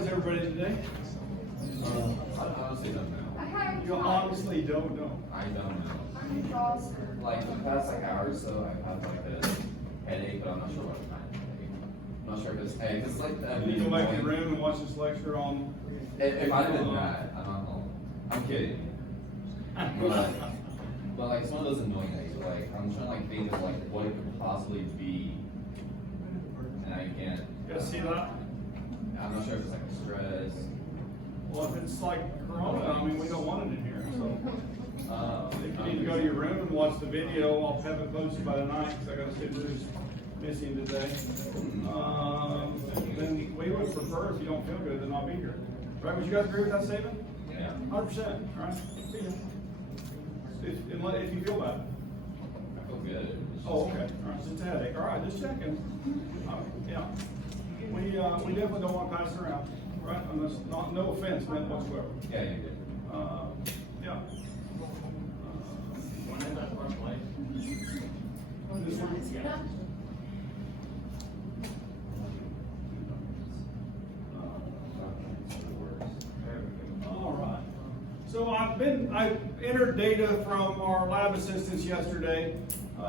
is everybody today? I honestly don't know. You honestly don't know. I don't know. Like the past hour or so, I've had like a headache, but I'm not sure what kind of headache. I'm not sure if it's hey, it's like that. Can you go back to your room and watch this lecture on? It might have been that. I'm kidding. But like it's one of those annoying things. Where, like I'm trying to like think of like what it could possibly be, and I can't. You guys see that? I'm not sure if it's like stress. Well, if it's like Corona, I mean, we don't want it in here, so. If you need to go to your room and watch the video, I'll have it posted by tonight, because I gotta see who's missing today. Then we would prefer, if you don't feel good, then I'll be here. Right, would you guys agree with that statement? Yeah. 100%, right? See ya. If you feel bad. I feel good. Oh, okay, all right, it's just a headache, all right, just checking. Yeah, we definitely don't want to pass it around, right? Unless, no offense meant whatsoever. Yeah, you did. Yeah. This one? All right. So I entered data from our lab assistants yesterday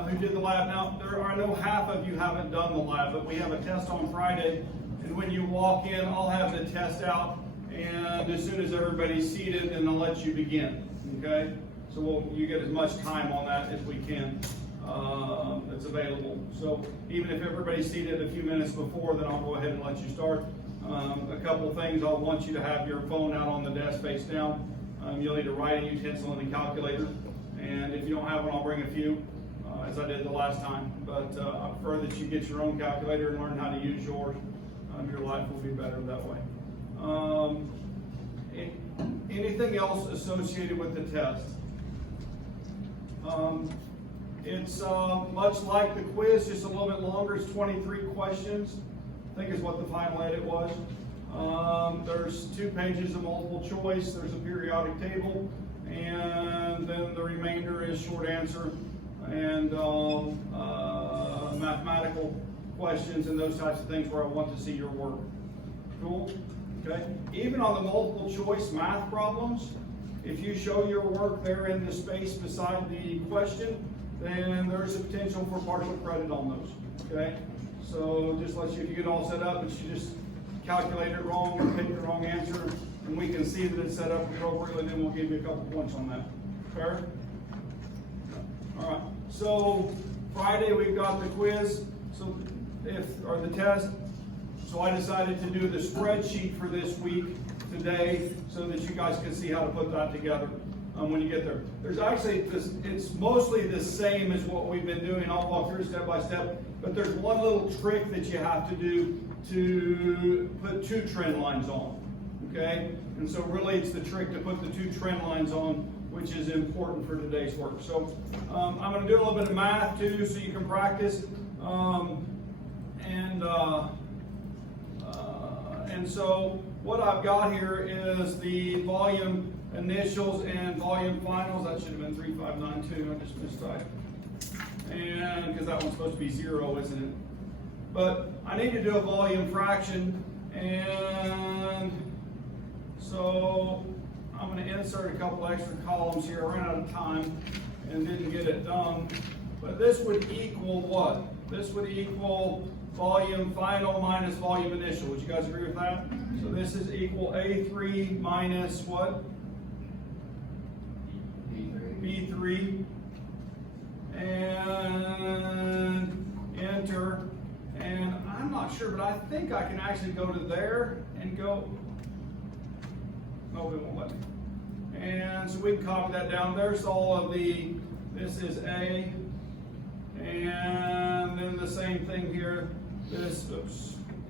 who did the lab. Now, I know half of you haven't done the lab, but we have a test on Friday, and when you walk in, I'll have the test out, and as soon as everybody's seated, then I'll let you begin, okay? So you get as much time on that as we can that's available. So even if everybody's seated a few minutes before, then I'll go ahead and let you start. A couple of things, I'll want you to have your phone out on the desk face down. You'll need a writing utensil and a calculator. And if you don't have one, I'll bring a few, as I did the last time. But I prefer that you get your own calculator and learn how to use yours. Your life will be better that way. Anything else associated with the test? It's much like the quiz, just a little bit longer. It's 23 questions, I think is what the final edit was. There's 2 pages of multiple choice, there's a periodic table, and then the remainder is short answer and mathematical questions and those types of things where I want to see your work. Cool? Okay? Even on the multiple choice math problems, if you show your work there in the space beside the question, then there's a potential for partial credit on those. Okay? So just let you, if you get all set up, but you just calculate it wrong or pick the wrong answer, and we can see that it's set up appropriately, then we'll give you a couple points on that. Fair? All right. So Friday we've got the quiz, or the test. So I decided to do the spreadsheet for this week today, so that you guys can see how to put that together when you get there. There's actually it's mostly the same as what we've been doing. I'll walk through step by step, but there's one little trick that you have to do to put 2 trend lines on. Okay, and so really it's the trick to put the 2 trend lines on, which is important for today's work. So I'm going to do a little bit of math too, so you can practice. And so what I've got here is the volume initials and volume finals. That should have been 3592. I just mistyped. And because that one's supposed to be 0, isn't it? But I need to do a volume fraction, and so I'm going to insert a couple extra columns here. I ran out of time and didn't get it done. But this would equal what? This would equal volume final minus volume initial. Would you guys agree with that? So this is equal A3 minus what? B3. And enter. And I'm not sure, but I think I can actually go to there and go. No, it won't let me. And so we can copy that down. There's all of the, this is A. And then the same thing here. This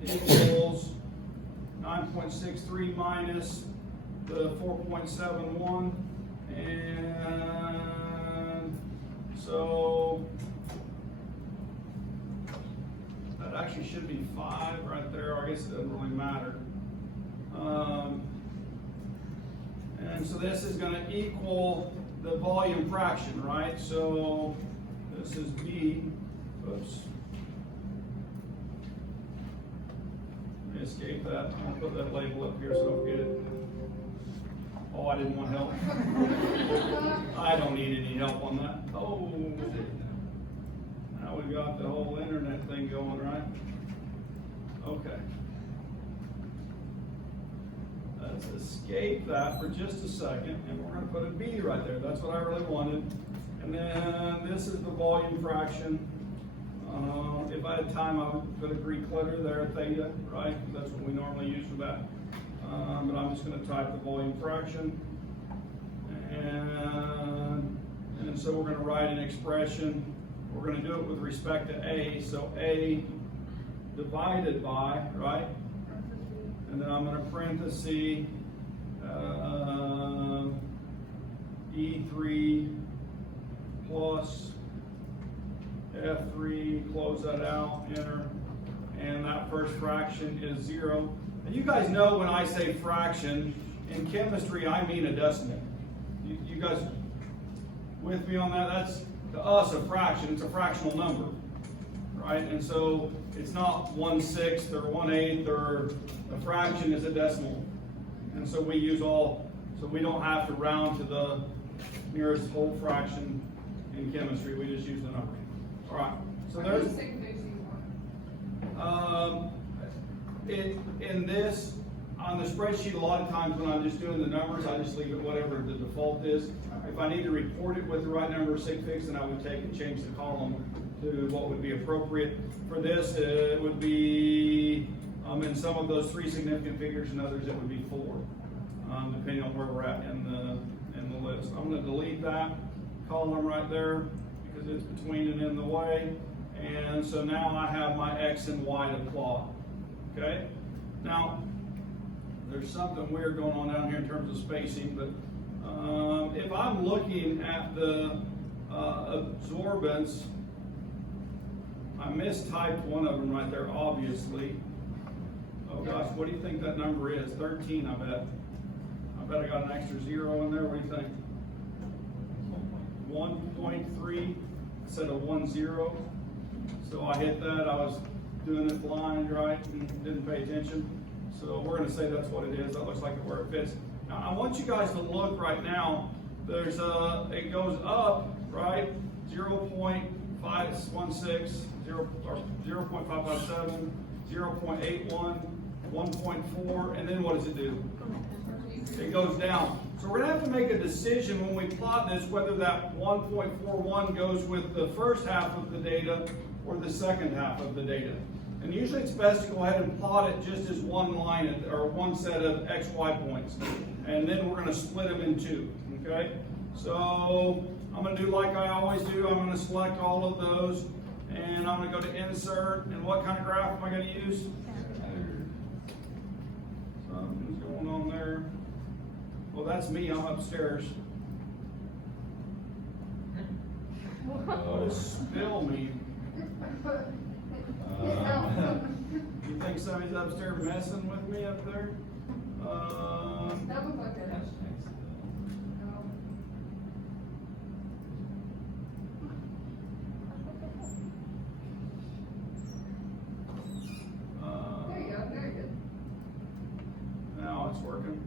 equals 9.63 minus the 4.71. And so that actually should be 5 right there. I guess it doesn't really matter. And so this is going to equal the volume fraction, right? So this is B. Oops. me escape that. I'm gonna put that label up here so I don't get it. Oh, I didn't want help. I don't need any help on that. Oh, now we got the whole internet thing going, right? Okay. Let's escape that for just a second, and we're gonna put a B right there. That's what I really wanted. And then this is the volume fraction. If I had time, I would put a Greek letter there, theta, right? That's what we normally use for that. But I'm just going to type the volume fraction. And so we're going to write an expression. We're going to do it with respect to A. So A divided by, right? And then I'm going to parenthesis E3 plus F3, close that out, enter, and that first fraction is 0. And you guys know when I say fraction, in chemistry I mean a decimal. You guys with me on that? That's, to us, a fraction. It's a fractional number, right? And so it's not 1/6 or 1/8, or a fraction is a decimal. And so we use all, so we don't have to round to the nearest whole fraction in chemistry. We just use the number. All right, so there's, in this, on the spreadsheet, a lot of times when I'm just doing the numbers, I just leave it whatever the default is. If I need to report it with the right number of sig figs, then I would take and change the column to what would be appropriate. For this, it would be, in some of those 3 significant figures, and others it would be 4, depending on where we're at in the list. I'm going to delete that column right there, because it's between and in the way. And so now I have my X and Y to plot. Okay? Now, there's something weird going on down here in terms of spacing, but if I'm looking at the absorbance, I mistyped one of them right there, obviously. Oh gosh, what do you think that number is? 13, I bet. I bet I got an extra 0 in there. What do you think? 1.3 instead of 10. So I hit that. I was doing it blind, right, and didn't pay attention. So we're going to say that's what it is. That looks like where it fits. Now I want you guys to look right now. There's it goes up, right? 0.516, 0.557, 0.81, 1.4, and then what does it do? It goes down. So we're going to have to make a decision when we plot this whether that 1.41 goes with the first half of the data or the second half of the data. And usually it's best to go ahead and plot it just as one line or one set of XY points. And then we're going to split them in 2. Okay? So I'm going to do like I always do. I'm going to select all of those. And I'm going to go to insert. And what kind of graph am I going to use? Something's going on there. Well, that's me. I'm upstairs. What does spill mean? You think somebody's upstairs messing with me up there? That looks like it. There you go, very good. Now it's working.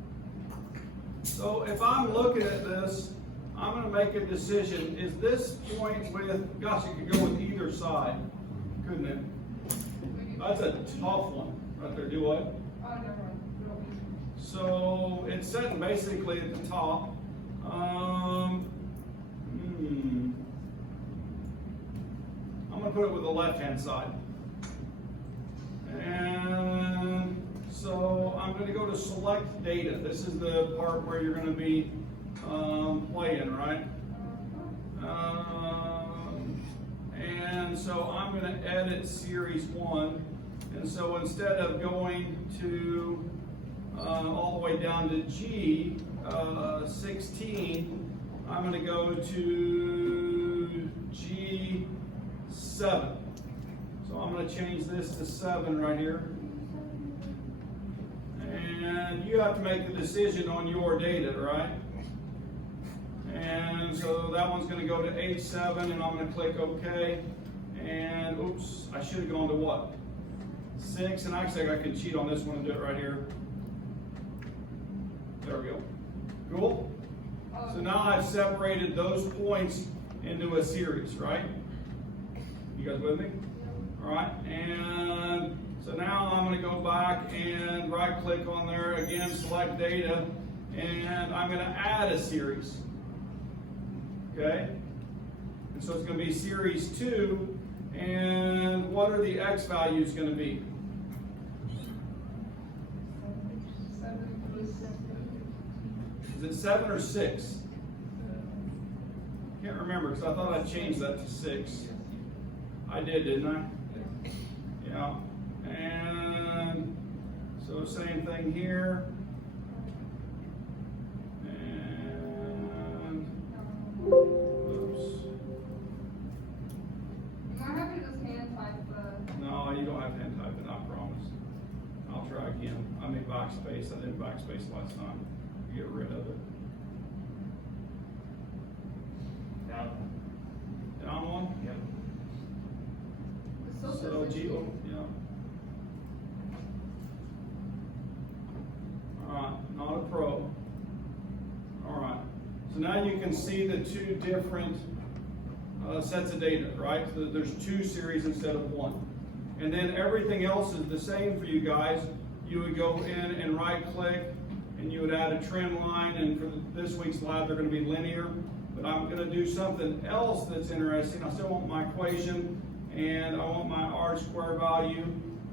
So if I'm looking at this, I'm going to make a decision. Is this point with, gosh, it could go with either side, couldn't it? That's a tough one right there. Do what? Oh, never mind. So it's sitting basically at the top. I'm going to put it with the left-hand side. And so I'm going to go to select data. This is the part where you're going to be playing, right? And so I'm going to edit series 1. And so instead of going to all the way down to G 16, I'm going to go to G 7. So I'm going to change this to 7 right here. And you have to make the decision on your data, right? And so that one's going to go to H7, and I'm going to click OK. And oops, I should have gone to what? 6, and actually I can cheat on this one and do it right here. There we go. Cool? So now I've separated those points into a series, right? You guys with me? All right, and so now I'm going to go back and right click on there again, select data, and I'm going to add a series. Okay? And so it's going to be series 2, and what are the x values going to be? 7. Is it 7 or 6? Can't remember because I thought I changed that to 6. I did, didn't I? Yeah. And so same thing here. And oops. You might have to just hand type the. No, you don't have to hand type it, I promise. I'll try again. I made backspace. I did backspace last time. Get rid of it. Down one? Yep. So G-O, yeah. Alright, not a pro. Alright, so now you can see the two different sets of data, right? So there's 2 series instead of 1. And then everything else is the same for you guys. You would go in and right click and you would add a trend line, and for this week's lab they're going to be linear. But I'm going to do something else that's interesting. I still want my equation, and I want my R square value,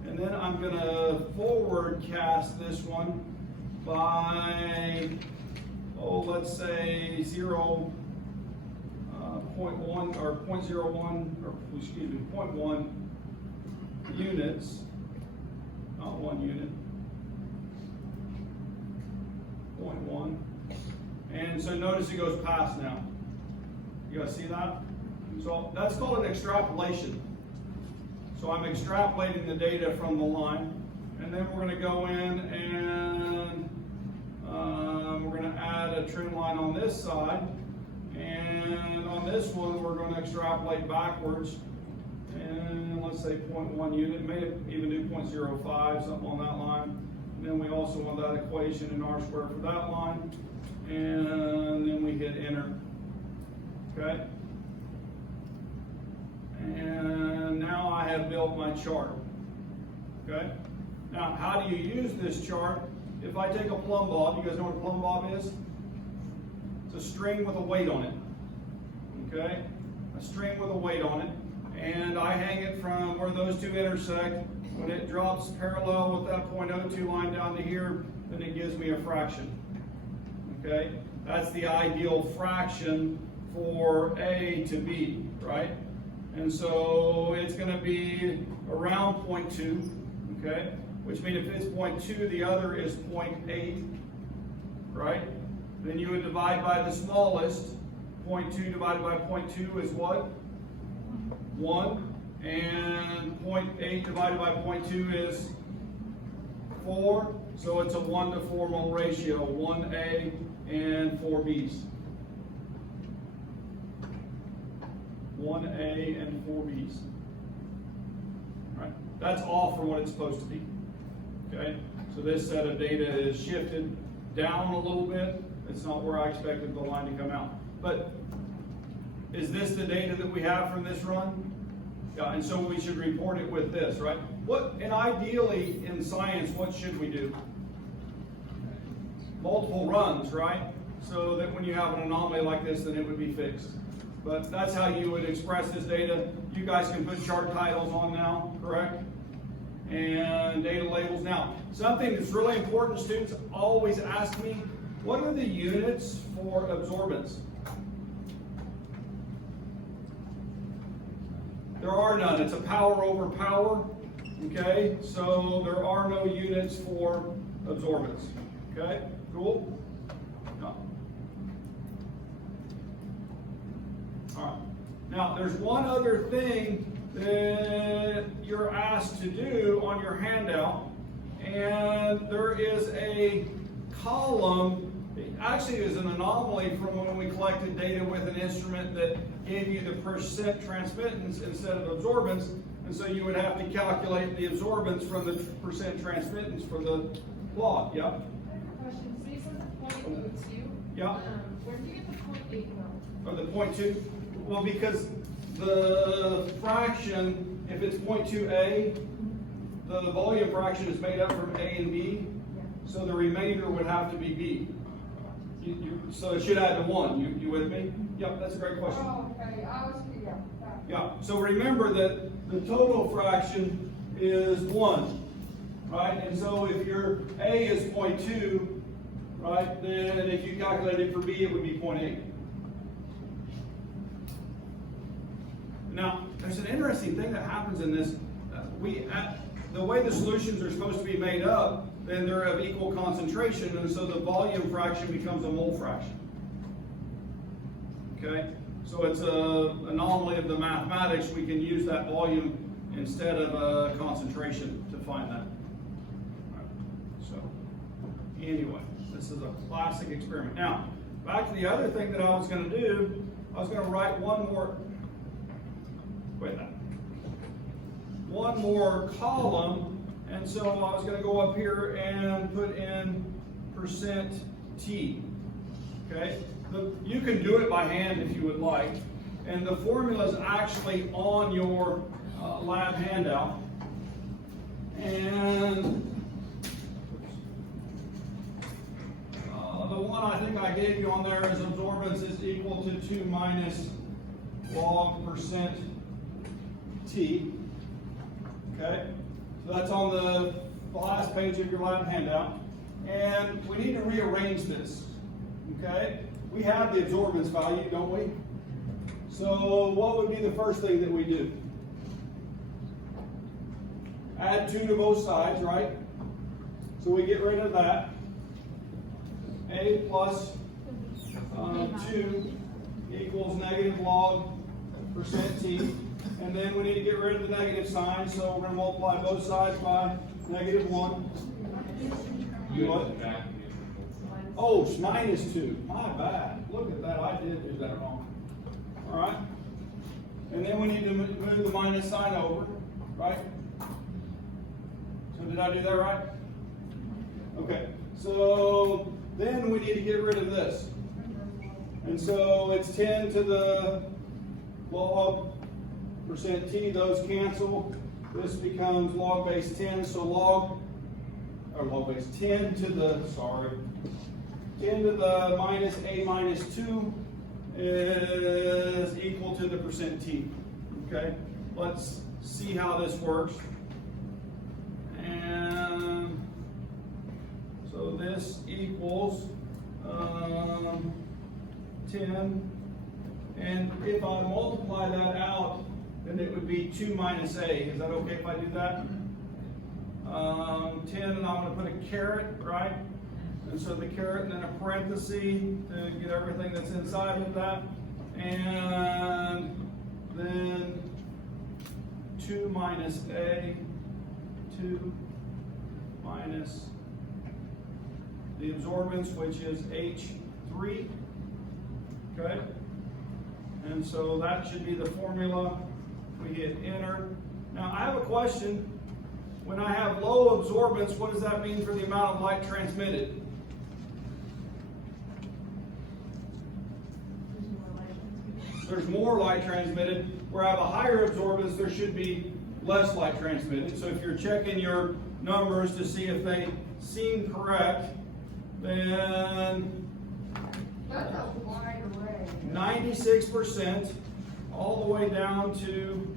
and then I'm going to forward cast this one by, let's say 0.1 or 0.01, or excuse me, 0.1 units, not 1 unit, 0.1. And so notice it goes past now. You guys see that? So that's called an extrapolation. So I'm extrapolating the data from the line, and then we're going to go in and we're going to add a trend line on this side, and on this one we're going to extrapolate backwards, and let's say 0.1 unit, may even do 0.05, something on that line. And then we also want that equation in R squared for that line, and then we hit enter. Okay? And now I have built my chart. Okay? Now, how do you use this chart? If I take a plumb bob, you guys know what a plumb bob is? It's a string with a weight on it. Okay? A string with a weight on it. And I hang it from where those two intersect. When it drops parallel with that 0.02 line down to here, then it gives me a fraction. Okay? That's the ideal fraction for A to B, right? And so it's going to be around 0.2, okay? Which means if it's 0.2, the other is 0.8, right? Then you would divide by the smallest. 0.2 divided by 0.2 is what? 1. And 0.8 divided by 0.2 is 4. So it's a 1 to 4 mole ratio, 1A and 4 B's. 1A and 4 B's. All right, that's off from what it's supposed to be. Okay, so this set of data is shifted down a little bit. It's not where I expected the line to come out. But is this the data that we have from this run? Yeah, and so we should report it with this, right? And ideally in science, what should we do? Multiple runs, right? So that when you have an anomaly like this, then it would be fixed. But that's how you would express this data. You guys can put chart titles on now, correct? And data labels. Now, something that's really important, students always ask me, what are the units for absorbance? There are none. It's a power over power, okay? So there are no units for absorbance, okay? Cool? No. All right. Now, there's one other thing that you're asked to do on your handout, and there is a column. It actually is an anomaly from when we collected data with an instrument that gave you the percent transmittance instead of absorbance. And so you would have to calculate the absorbance from the percent transmittance for the plot, yeah? I have a question. So you said the 0.02. Yeah. Where did you get the 0.8 from? Or the 0.2? Well, because the fraction, if it's 0.2A, the volume fraction is made up from A and B, so the remainder would have to be B. So it should add to 1. You with me? Yep, that's a great question. Oh, okay, I was, yeah. Yeah, so remember that the total fraction is 1, right? And so if your A is 0.2, right, then if you calculate it for B, it would be 0.8. Now, there's an interesting thing that happens in this. The way the solutions are supposed to be made up, then they're of equal concentration, and so the volume fraction becomes a mole fraction. Okay? So it's an anomaly of the mathematics. We can use that volume instead of a concentration to find that. Right. So, anyway, this is a classic experiment. Now, back to the other thing that I was going to do. I was going to write one more column, and so I was going to go up here and put in percent T. Okay? You can do it by hand if you would like, and the formula is actually on your lab handout. And the one I think I gave you on there is absorbance is equal to 2 minus log percent T. Okay, so that's on the last page of your lab handout. And we need to rearrange this. Okay, we have the absorbance value, don't we? So what would be the first thing that we do? Add 2 to both sides, right? So we get rid of that. A plus 2 equals negative log percent T. And then we need to get rid of the negative sign, so we're going to multiply both sides by negative 1. What? Oh, it's minus 2. My bad. Look at that. I did do that wrong. All right. And then we need to move the minus sign over, right? So did I do that right? Okay. So then we need to get rid of this. And so it's 10 to the log percent T, those cancel. This becomes log base 10, so log base 10 to the, 10 to the minus A minus 2 is equal to the percent T. Okay, let's see how this works. And so this equals 10. And if I multiply that out, then it would be 2 minus A. Is that okay if I do that? 10, and I'm going to put a caret, right? And so the caret and then a parenthesis to get everything that's inside of that. And then 2 minus A, 2 minus the absorbance, which is H3. Okay? And so that should be the formula. We hit enter. Now I have a question. When I have low absorbance, what does that mean for the amount of light transmitted? There's more light transmitted. Where I have a higher absorbance, there should be less light transmitted. So if you're checking your numbers to see if they seem correct, then That's a wide array. 96% all the way down to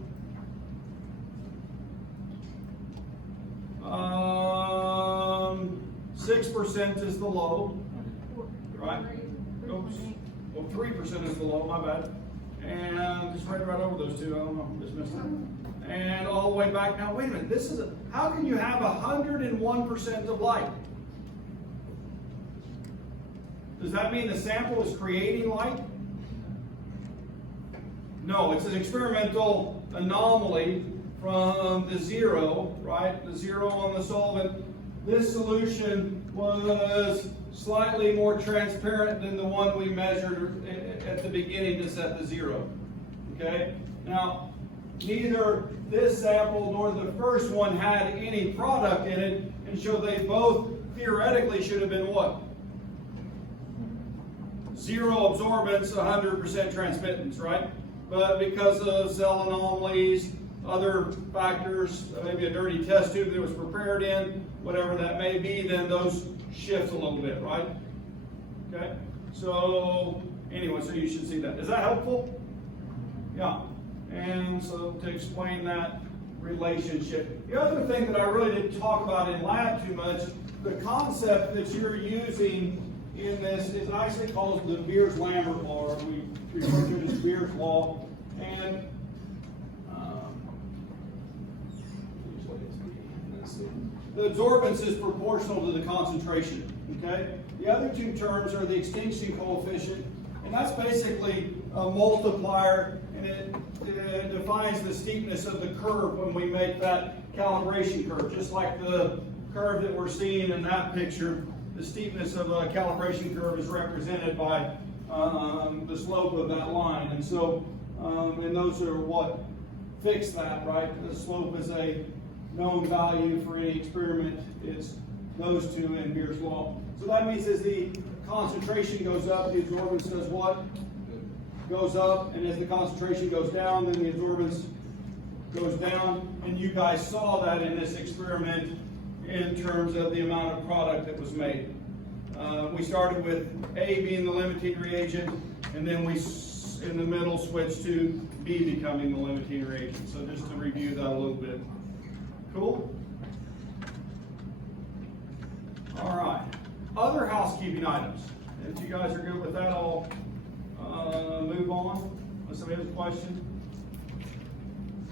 6% is the low, right? Oops. Well, 3% is the low, my bad. And just right over those two, I don't know, just missed them. And all the way back. Now, wait a minute, how can you have 101% of light? Does that mean the sample is creating light? No, it's an experimental anomaly from the zero, right? The zero on the solvent. This solution was slightly more transparent than the one we measured at the beginning to set the zero. Okay? Now, neither this sample nor the first one had any product in it, and so they both theoretically should have been what? Zero absorbance, 100% transmittance, right? But because of cell anomalies, other factors, maybe a dirty test tube that was prepared in, whatever that may be, then those shift a little bit, right? Okay, so anyway, so you should see that. Is that helpful? Yeah, and so to explain that relationship. The other thing that I really didn't talk about in lab too much, the concept that you're using in this is actually called the Beers-Lambert law, or we refer to it as Beers law. And the absorbance is proportional to the concentration, okay? The other two terms are the extinction coefficient, and that's basically a multiplier, and it defines the steepness of the curve when we make that calibration curve, just like the curve that we're seeing in that picture. The steepness of a calibration curve is represented by the slope of that line, and so, and those are what fix that, right? The slope is a known value for any experiment. It's those two in Beers' law. So that means as the concentration goes up, the absorbance does what? Goes up, and as the concentration goes down, then the absorbance goes down, and you guys saw that in this experiment in terms of the amount of product that was made. We started with A being the limiting reagent, and then we, in the middle, switched to B becoming the limiting reagent. So just to review that a little bit. Cool? All right. Other housekeeping items. If you guys are good with that, I'll move on. Unless somebody has a question.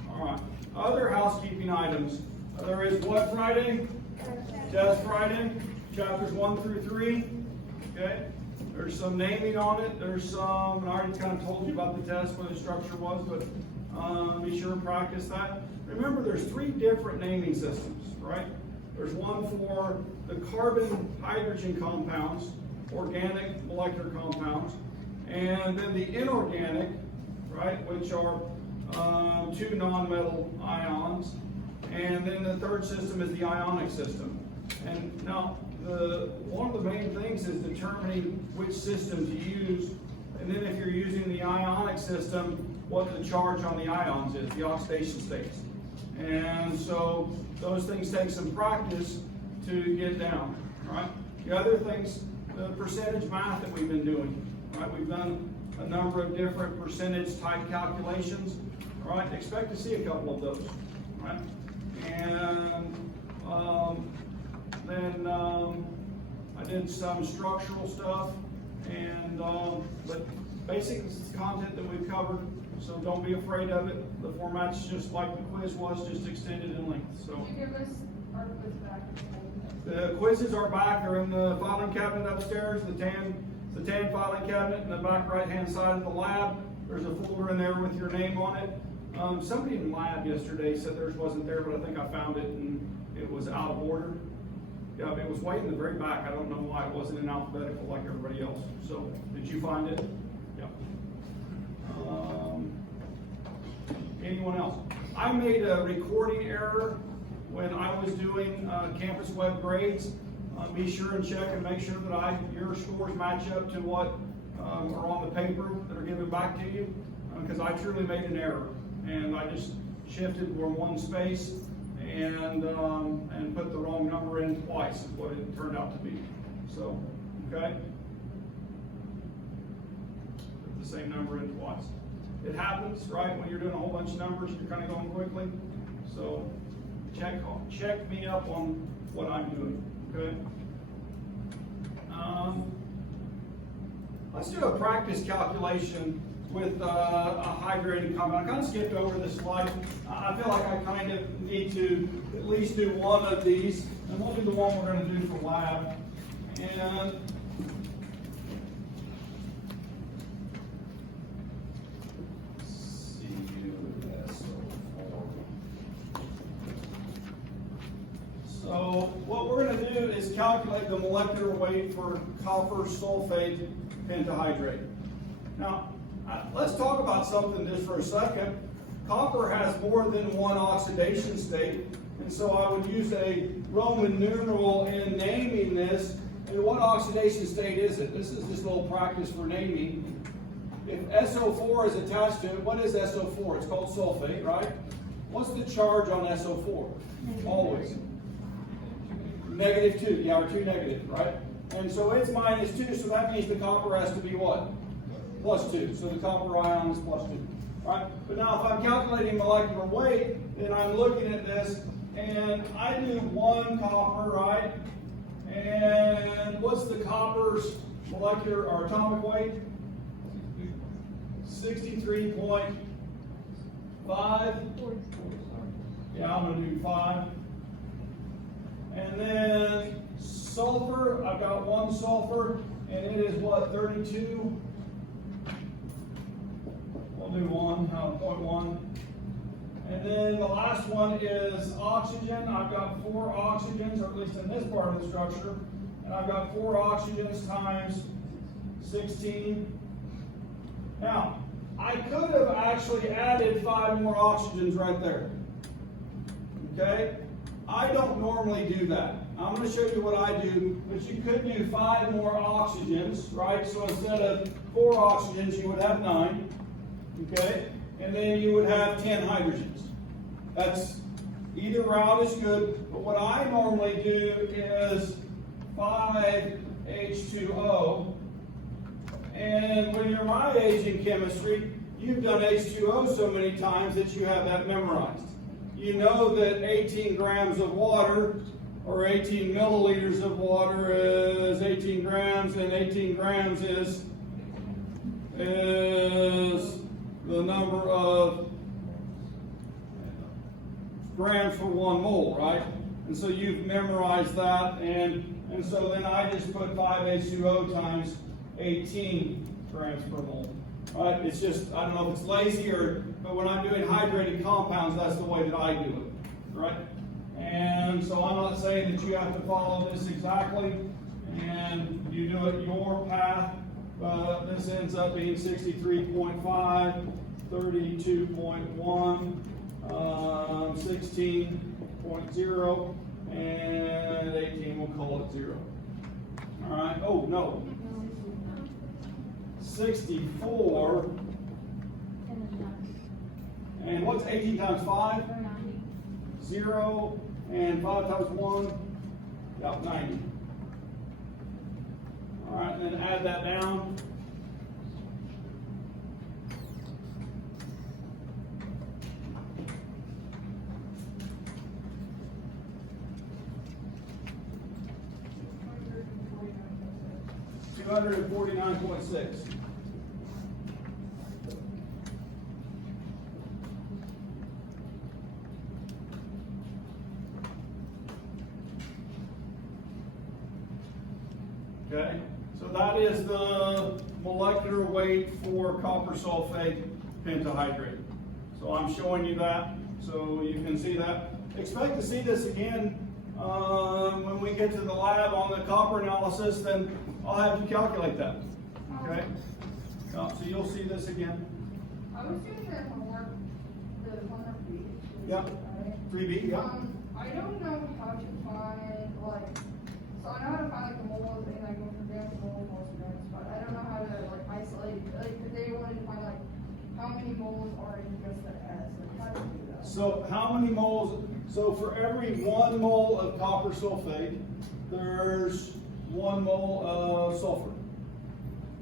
All right. Other housekeeping items. There is what Friday? Test Friday. Chapters 1 through 3. Okay. There's some naming on it. There's some, and I already kind of told you about the test, what the structure was, but be sure and practice that. Remember, there's 3 different naming systems, right? There's one for the carbon-hydrogen compounds, organic molecular compounds, and then the inorganic, right, which are 2 non-metal ions, and then the third system is the ionic system. And now, one of the main things is determining which system to use, and then if you're using the ionic system, what the charge on the ions is, the oxidation states. And so those things take some practice to get down, right? The other things, the percentage math that we've been doing, right? We've done a number of different percentage type calculations, right? Expect to see a couple of those, right? And then I did some structural stuff, and but basic content that we've covered. So don't be afraid of it. The format's just like the quiz was, just extended in length. So Can you give us our quiz back? the quizzes are back. They're in the filing cabinet upstairs, the tan filing cabinet in the back right-hand side of the lab. There's a folder in there with your name on it. Somebody in lab yesterday said theirs wasn't there, but I think I found it and it was out of order. Yeah, it was way in the very back. I don't know why it wasn't in alphabetical like everybody else. So did you find it? Yeah. Anyone else? I made a recording error when I was doing campus web grades. Be sure and check and make sure that your scores match up to what are on the paper that are given back to you, because I truly made an error and I just shifted from one space and put the wrong number in twice is what it turned out to be. So, okay, put the same number in twice. It happens, right? When you're doing a whole bunch of numbers, you're kind of going quickly. So check me up on what I'm doing, okay? Let's do a practice calculation with a hydrating compound. I kind of skipped over this slide. I feel like I kind of need to at least do one of these, and we'll do the one we're going to do for lab. And so what we're going to do is calculate the molecular weight for copper sulfate pentahydrate. Now, let's talk about something just for a second. copper has more than one oxidation state, and so I would use a Roman numeral in naming this. And what oxidation state is it? This is just a little practice for naming. If SO4 is attached to it, what is SO4? It's called sulfate, right? What's the charge on SO4? Always. -2, yeah, or 2 negative, right? And so it's -2, so that means the copper has to be what? +2. So the copper ion is +2, right? But now if I'm calculating molecular weight, then I'm looking at this, and I do 1 copper, right? And what's the copper's molecular or atomic weight? 63.5. Yeah, I'm gonna do 5. And then sulfur, I've got 1 sulfur, and it is what, 32? We'll do 0.1. And then the last one is oxygen. I've got 4 oxygens, or at least in this part of the structure. And I've got 4 oxygens times 16. Now, I could have actually added 5 more oxygens right there. Okay? I don't normally do that. I'm going to show you what I do, but you could do 5 more oxygens, right? So instead of 4 oxygens, you would have 9. Okay? And then you would have 10 hydrogens. That's either route is good, but what I normally do is 5 H2O. And when you're my age in chemistry, you've done H2O so many times that you have that memorized. You know that 18 grams of water, or 18 milliliters of water is 18 grams, and 18 grams is the number of grams for 1 mole, right? And so you've memorized that, and so then I just put 5H2O times 18 grams per mole. Right? It's just, I don't know if it's lazy but when I'm doing hydrated compounds, that's the way that I do it. Right? And so I'm not saying that you have to follow this exactly, and you do it your path, but this ends up being 63.5, 32.1, 16.0, and 18, we'll call it 0. All right, oh no. 64, and what's 18 times 5? 0, and 5 times 1, about 90. All right, and then add that down. $249.6. Okay, so that is the molecular weight for copper sulfate pentahydrate. So I'm showing you that so you can see that. Expect to see this again when we get to the lab on the copper analysis, then I'll have you calculate that. Okay? So you'll see this again. I was doing your homework, the 1B. Yeah. 3B, yeah. I don't know how to find, so I know how to find the moles and go from grams to moles, grams, but I don't know how to isolate, if they wanted to find how many moles are in just the S, how do you do that? So how many moles, so for every 1 mole of copper sulfate, there's 1 mole of sulfur.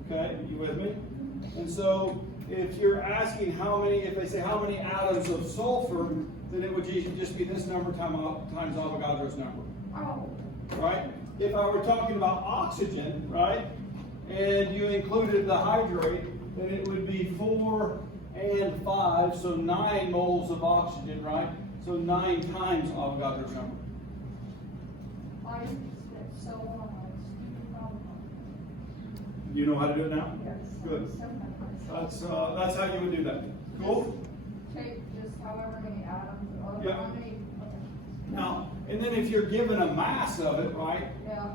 Okay, you with me? And so if you're asking how many, if they say how many atoms of sulfur, then it would just be this number times Avogadro's number. Oh. Right? If I were talking about oxygen, right, and you included the hydrate, then it would be 4 and 5, so 9 moles of oxygen, right? So 9 times Avogadro's number. I get so You know how to do it now? Yes. Good. That's how you would do that. Cool? Take just however many atoms, or Yeah. how many, Now, and then if you're given a mass of it, right, yeah.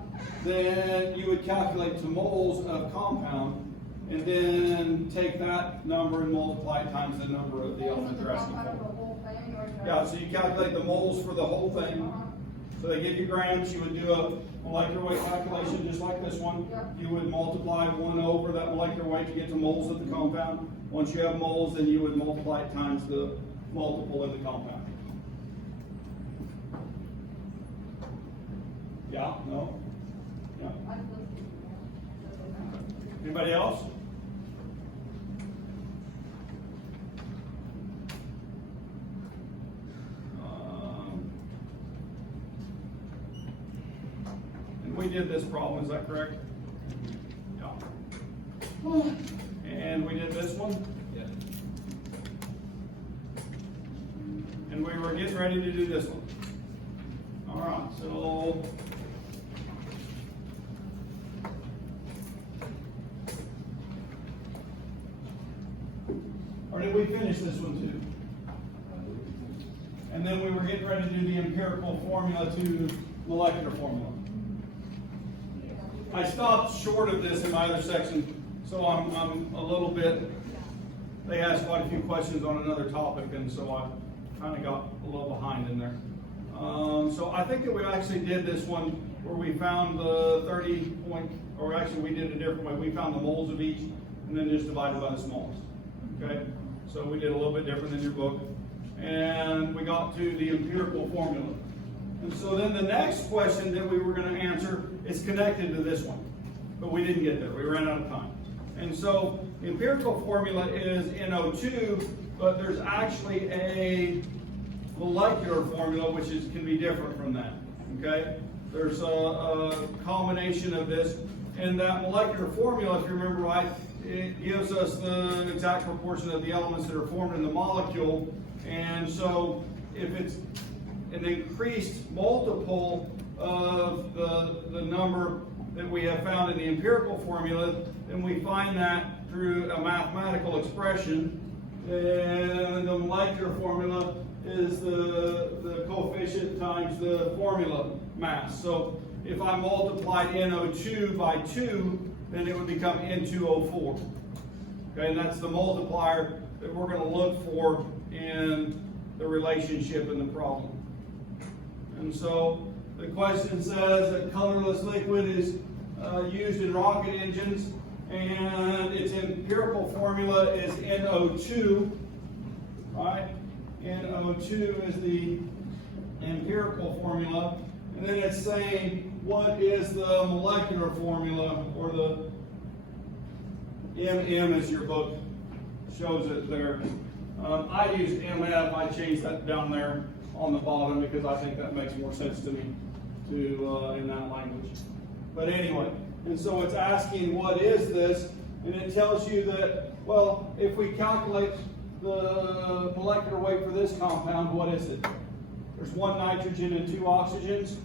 then you would calculate to moles of compound, and then take that number and multiply it times the number of the element they're asking Out of the for. whole thing, or? Yeah, so you calculate the moles for the whole thing. Uh-huh. So they give you grams, you would do a molecular weight calculation just like this one. Yeah. You would multiply 1 over that molecular weight to get to moles of the compound. Once you have moles, then you would multiply it times the multiple in the compound. Yeah, no? Yeah. I just looked at it. Anybody else? And we did this problem, is that correct? Yeah. And we did this one? Yeah. And we were getting ready to do this one. All right, so. Or did we finish this one too? And then we were getting ready to do the empirical formula to molecular formula. I stopped short of this in my other section, so I'm a little bit, they asked quite a few questions on another topic, and so I kind of got a little behind in there. So I think that we actually did this one where we found the 30 point, or actually we did it a different way. We found the moles of each and then just divided by the smallest. Okay? So we did a little bit different than your book. And we got to the empirical formula. And so then the next question that we were going to answer is connected to this one. But we didn't get there. We ran out of time. And so the empirical formula is NO2, but there's actually a molecular formula which can be different from that. Okay? There's a combination of this. And that molecular formula, if you remember right, it gives us the exact proportion of the elements that are formed in the molecule. And so if it's an increased multiple of the number that we have found in the empirical formula, then we find that through a mathematical expression. And the molecular formula is the coefficient times the formula mass. So if I multiplied NO2 by 2, then it would become N2O4. Okay, and that's the multiplier that we're going to look for in the relationship in the problem. And so the question says that colorless liquid is used in rocket engines, and its empirical formula is NO2, right? NO2 is the empirical formula, and then it's saying what is the molecular formula, or the MM as your book shows it there. I use MF, I changed that down there on the bottom because I think that makes more sense to me in that language. But anyway, and so it's asking what is this, and it tells you that, well, if we calculate the molecular weight for this compound, what is it? There's 1 nitrogen and 2 oxygens.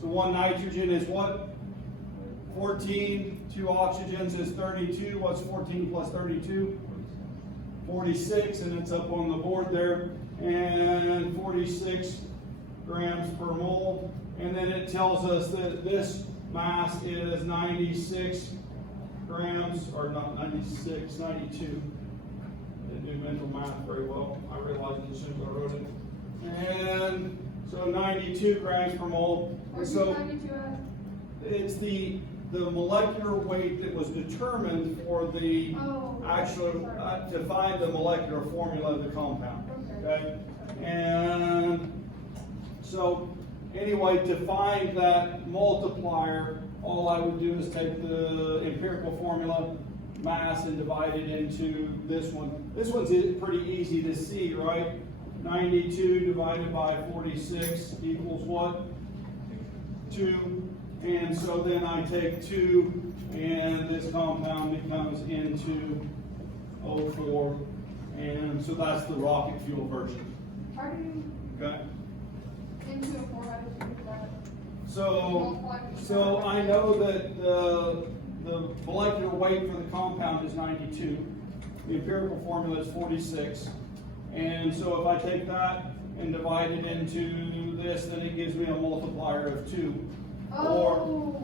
So 1 nitrogen is what? 14. 2 oxygens is 32. What's 14 plus 32? 46, and it's up on the board there. And 46 grams per mole. And then it tells us that this mass is 96 grams, or not 96, 92. I didn't do mental math very well. I realized it as soon as I wrote it. And so 92 grams per mole. And so it's the molecular weight that was determined for the actual, to find the molecular formula of the compound. Okay? And so anyway, to find that multiplier, all I would do is take the empirical formula mass and divide it into this one. This one's pretty easy to see, right? 92 divided by 46 equals what? 2. And so then I take 2, and this compound becomes N2O4. And so that's the rocket fuel version. How do you, Okay? N2O4, how do you do that? So I know that the molecular weight for the compound is 92. The empirical formula is 46. And so if I take that and divide it into this, then it gives me a multiplier of 2. Or,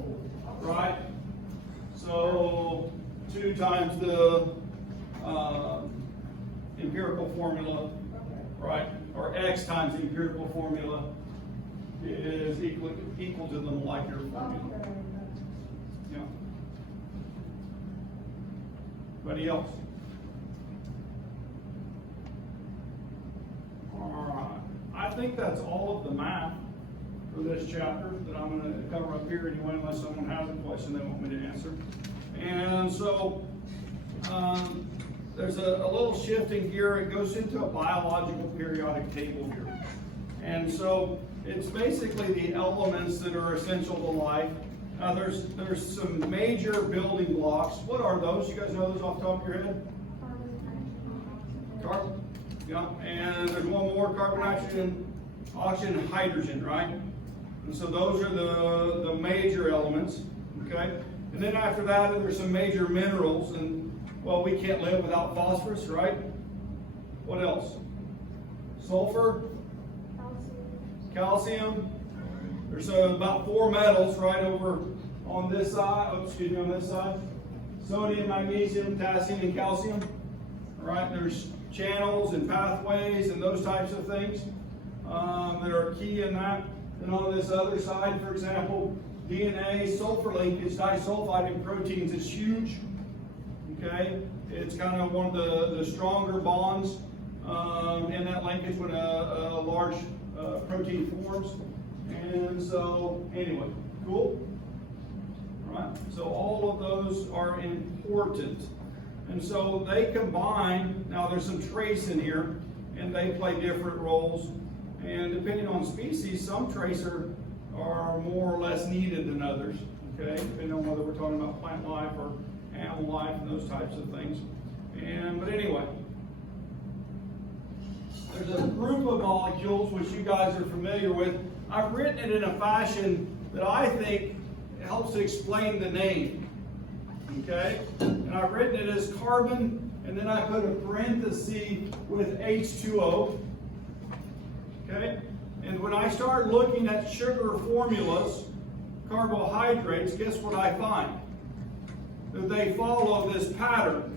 right? So 2 times the empirical formula, Okay. right? Or X times the empirical formula is equal to the molecular formula. Okay. Yeah. Anybody else? Alright, I think that's all of the math for this chapter that I'm going to cover up here anyway, unless someone has a question they want me to answer. And so, there's a little shift in gear. It goes into a biological periodic table here. And so, it's basically the elements that are essential to life. Now, there's some major building blocks. What are those? You guys know those off the top of your head? Carbon. Yeah, and there's one more, carbon, oxygen, hydrogen, right? And so those are the major elements, okay? And then after that, there's some major minerals, and well, we can't live without phosphorus, right? What else? Sulfur, calcium. There's about 4 metals right over on this side, on this side. Sodium, magnesium, potassium, and calcium. All right, there's channels and pathways and those types of things that are key in that. And on this other side, for example, DNA, sulfur linkage, disulfide in proteins is huge. Okay, it's kind of one of the stronger bonds in that linkage when a large protein forms. And so, anyway, cool? All right, so all of those are important. And so they combine, now there's some trace in here, and they play different roles. And depending on species, some trace are more or less needed than others, okay? Depending on whether we're talking about plant life or animal life and those types of things. But anyway, there's a group of molecules which you guys are familiar with. I've written it in a fashion that I think helps to explain the name. Okay? And I've written it as carbon, and then I put a parenthesis with H2O. Okay? And when I start looking at sugar formulas, carbohydrates, guess what I find? That they follow this pattern.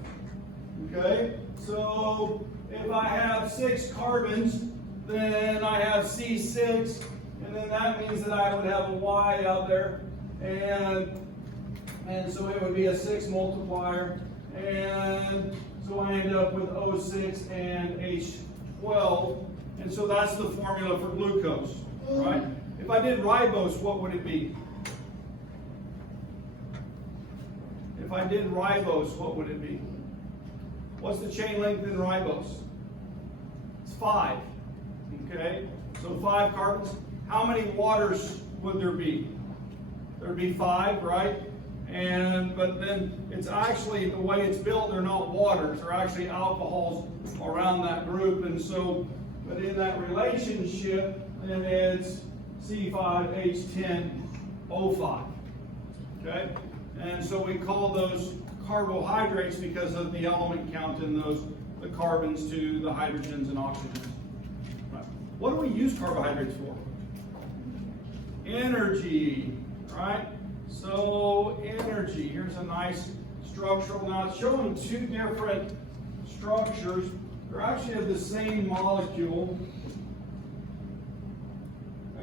Okay? So if I have 6 carbons, then I have C6, and then that means that I would have a Y out there, and so it would be a 6 multiplier, and so I end up with O6 and H12, and so that's the formula for glucose, right? If I did ribose, what would it be? If I did ribose, what would it be? What's the chain length in ribose? It's 5, okay? So 5 carbons. How many waters would there be? There'd be 5, right? But then it's actually, the way it's built, they're not waters, they're actually alcohols around that group. And so, but in that relationship, then it's C5H10O5. Okay? And so we call those carbohydrates because of the element count in those, the carbons to the hydrogens and oxygens. Right. What do we use carbohydrates for? Energy, right? So energy, here's a nice structural. Now it's showing 2 different structures. They're actually of the same molecule.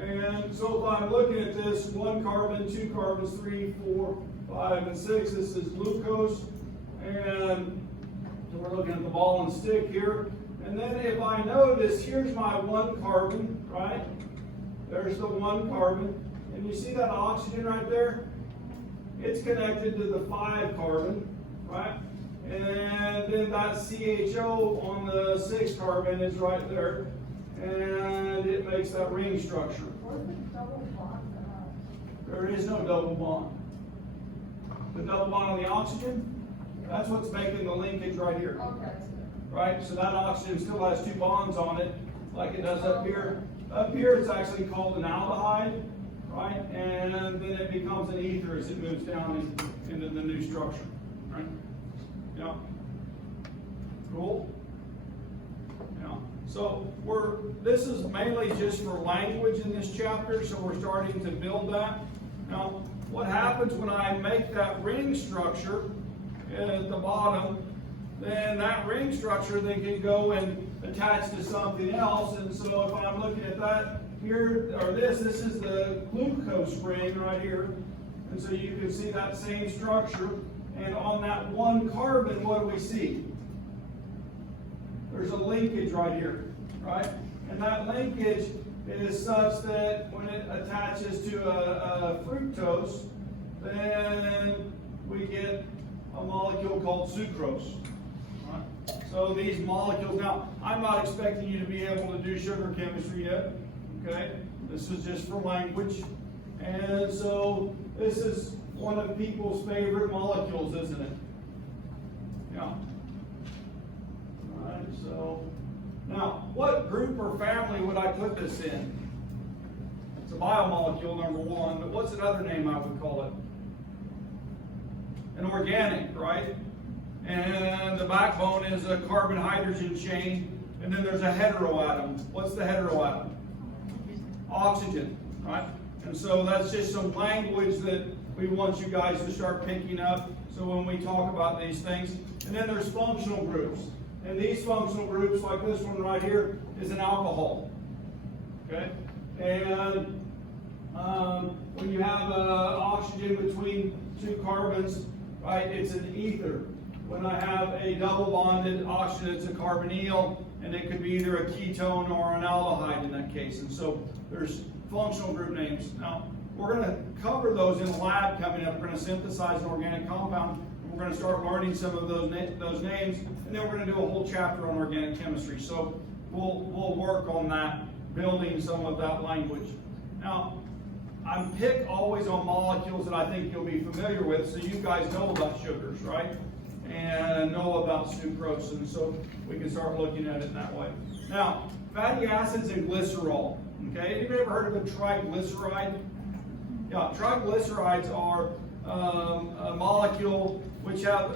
And so if I'm looking at this, 1 carbon, 2 carbons, 3, 4, 5, and 6, this is glucose. And so we're looking at the ball and stick here. And then if I notice, here's my 1 carbon, right? There's the 1 carbon. And you see that oxygen right there? It's connected to the 5 carbon, right? And then that CHO on the 6 carbon is right there. And it makes that ring structure. What's the double bond? There is no double bond. The double bond on the oxygen, that's what's making the linkage right here. Okay. Right? So that oxygen still has 2 bonds on it, like it does up here. Up here, it's actually called an aldehyde, right? And then it becomes an ether as it moves down into the new structure, right? Yeah. Cool? Yeah. So this is mainly just for language in this chapter, so we're starting to build that. Now, what happens when I make that ring structure? at the bottom, then that ring structure then can go and attach to something else. And so if I'm looking at that here, or this is the glucose ring right here. And so you can see that same structure. And on that one carbon, what do we see? There's a linkage right here, right? And that linkage is such that when it attaches to a fructose, then we get a molecule called sucrose. Right? So these molecules, now I'm not expecting you to be able to do sugar chemistry yet, okay? This is just for language. And so this is one of people's favorite molecules, isn't it? Yeah. All right, so now what group or family would I put this in? It's a biomolecule, number one, but what's another name I would call it? An organic, right? And the backbone is a carbon-hydrogen chain, and then there's a heteroatom. What's the heteroatom? Oxygen, right? And so that's just some language that we want you guys to start picking up, so when we talk about these things. And then there's functional groups. And these functional groups, like this one right here, is an alcohol. Okay? And when you have oxygen between two carbons, right, it's an ether. When I have a double bonded oxygen, it's a carbonyl, and it could be either a ketone or an aldehyde in that case. And so there's functional group names. Now, we're going to cover those in the lab coming up. We're going to synthesize an organic compound. We're going to start learning some of those names, and then we're going to do a whole chapter on organic chemistry. So we'll work on that, building some of that language. Now, I pick always on molecules that I think you'll be familiar with, so you guys know about sugars, right? And know about sucrose, and so we can start looking at it that way. Now, fatty acids and glycerol. Okay, anybody ever heard of a triglyceride? Yeah, triglycerides are a molecule which have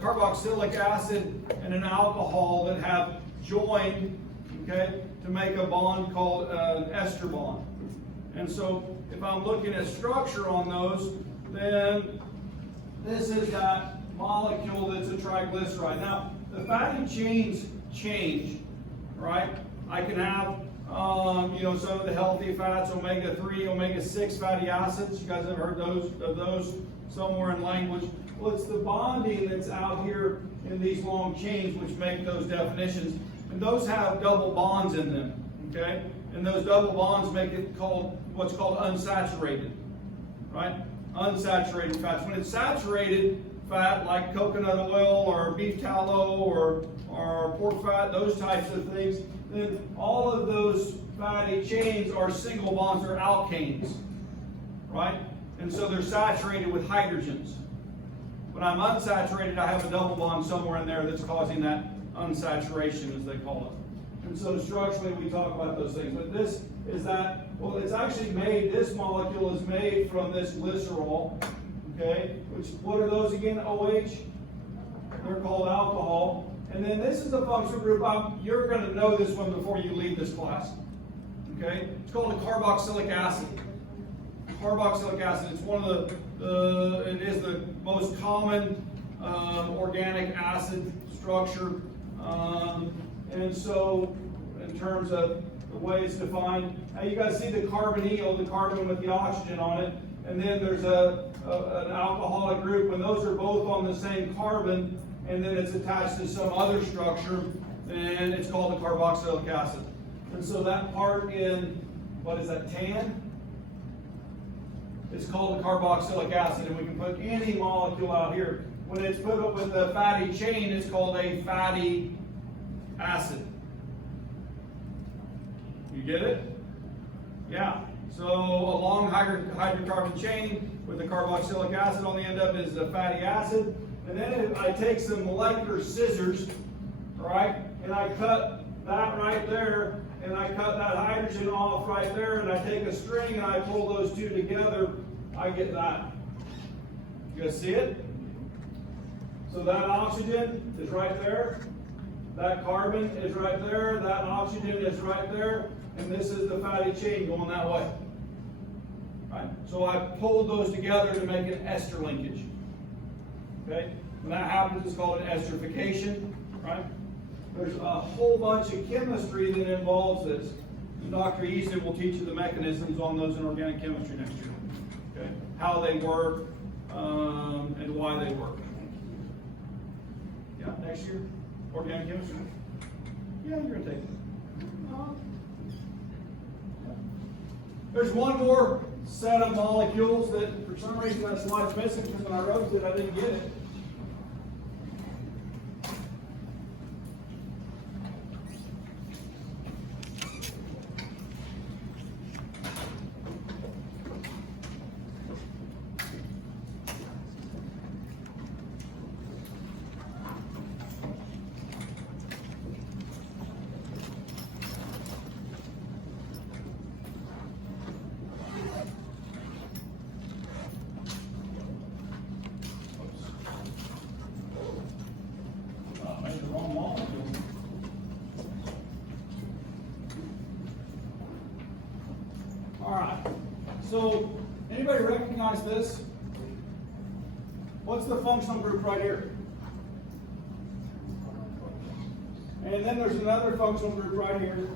carboxylic acid and an alcohol that have joined, okay, to make a bond called an ester bond. And so if I'm looking at structure on those, then this is that molecule that's a triglyceride. Now, the fatty chains change, right? I can have some of the healthy fats, omega-3, omega-6 fatty acids. You guys have heard of those somewhere in language. Well, it's the bonding that's out here in these long chains which make those definitions. And those have double bonds in them, okay? And those double bonds make it what's called unsaturated, right? Unsaturated fats. When it's saturated fat, like coconut oil or beef tallow or pork fat, those types of things, then all of those fatty chains are single bonds, or alkanes, right? And so they're saturated with hydrogens. When I'm unsaturated, I have a double bond somewhere in there that's causing that unsaturation, as they call it. And so structurally, we talk about those things. But this is that, well, it's actually made, this molecule is made from this glycerol, okay? Which, what are those again? OH? They're called alcohol. And then this is a functional group. You're going to know this one before you leave this class. Okay? It's called a carboxylic acid. Carboxylic acid. It's one of it is the most common organic acid structure. And so, in terms of the way it's defined, now you guys see the carbonyl, the carbon with the oxygen on it, and then there's an alcoholic group, and those are both on the same carbon, and then it's attached to some other structure, and it's called a carboxylic acid. And so that part in, what is that, tan? It's called a carboxylic acid, and we can put any molecule out here. When it's put up with a fatty chain, it's called a fatty acid. You get it? Yeah. So a long hydrocarbon chain with a carboxylic acid on the end of it is a fatty acid. And then if I take some molecular scissors, all right, and I cut that right there, and I cut that hydrogen off right there, and I take a string and I pull those two together, I get that. You guys see it? So that oxygen is right there, that carbon is right there, that oxygen is right there, and this is the fatty chain going that way. Right? So I pulled those together to make an ester linkage. Okay? When that happens, it's called an esterification, right? There's a whole bunch of chemistry that involves this. And Dr. Easton will teach you the mechanisms on those in organic chemistry next year. Okay? How they work, and why they work. Yeah, next year? Organic chemistry? Yeah, you're gonna take it. There's one more set of molecules that for some reason that slide's missing because when I wrote it, I didn't get it. So, anybody recognize this? What's the functional group right here? And then there's another functional group right here.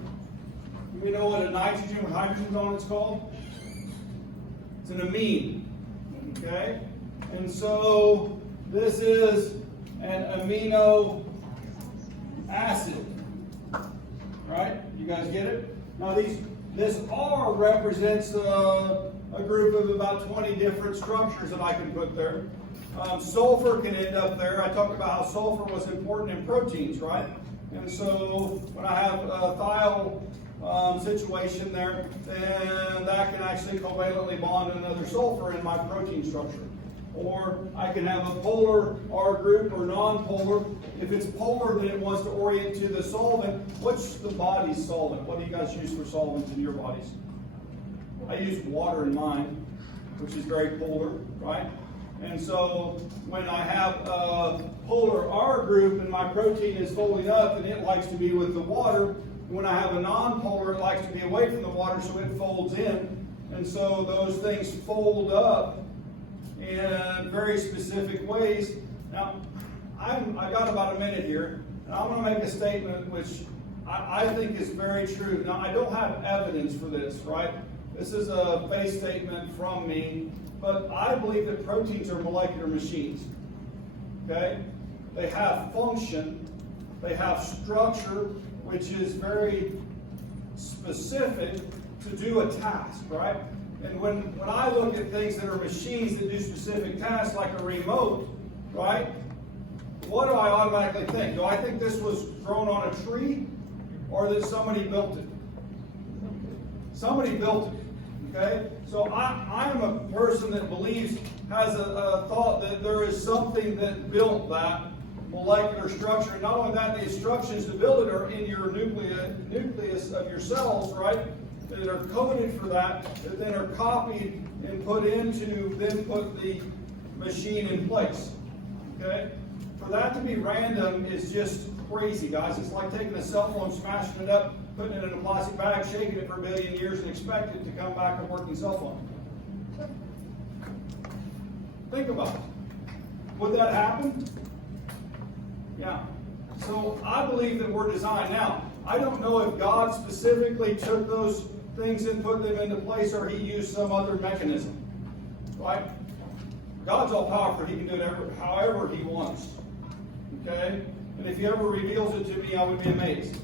You know what a nitrogen with hydrogen's on it's called? It's an amine. Okay? And so, this is an amino acid. Right? You guys get it? Now this R represents a group of about 20 different structures that I can put there. Sulfur can end up there. I talked about how sulfur was important in proteins, right? And so when I have a thiol situation there, then that can actually covalently bond another sulfur in my protein structure. Or I can have a polar R group or non-polar. If it's polar, then it wants to orient to the solvent. What's the body's solvent? What do you guys use for solvents in your bodies? I use water in mine, which is very polar, right? And so when I have a polar R group and my protein is folding up and it likes to be with the water, when I have a non-polar, it likes to be away from the water, so it folds in. And so those things fold up in very specific ways. Now, I got about a minute here, and I'm going to make a statement which I think is very true. Now, I don't have evidence for this, right? This is a base statement from me, but I believe that proteins are molecular machines. Okay? They have function, they have structure, which is very specific to do a task, right? And when I look at things that are machines that do specific tasks, like a remote, right? What do I automatically think? Do I think this was grown on a tree, or that somebody built it? Somebody built it, okay? So I'm a person that believes, has a thought that there is something that built that molecular structure. And not only that, the instructions to build it are in your nucleus of your cells, right? That are coded for that then are copied and put into, then put the machine in place. Okay? For that to be random is just crazy, guys. It's like taking a cell phone, smashing it up, putting it in a plastic bag, shaking it for a billion years, and expect it to come back a working cell phone. Think about it. Would that happen? Yeah. So I believe that we're designed. Now, I don't know if God specifically took those things and put them into place, or he used some other mechanism. Right? God's all powerful. He can do it however he wants. Okay? And if he ever reveals it to me, I would be amazed.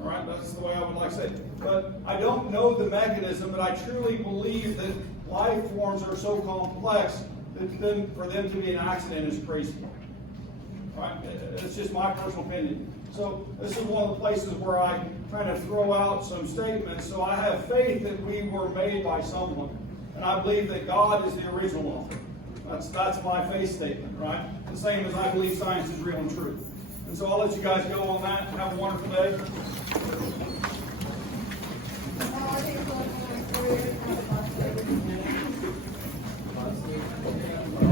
All right? That's the way I would like to say it. But I don't know the mechanism, but I truly believe that life forms are so complex that for them to be an accident is crazy. Right? It's just my personal opinion. So this is one of the places where I kind of throw out some statements. So I have faith that we were made by someone. And I believe that God is the original author. That's my faith statement, right? The same as I believe science is real and true. And so I'll let you guys go on that. Have a wonderful day. I think it's like 4 years.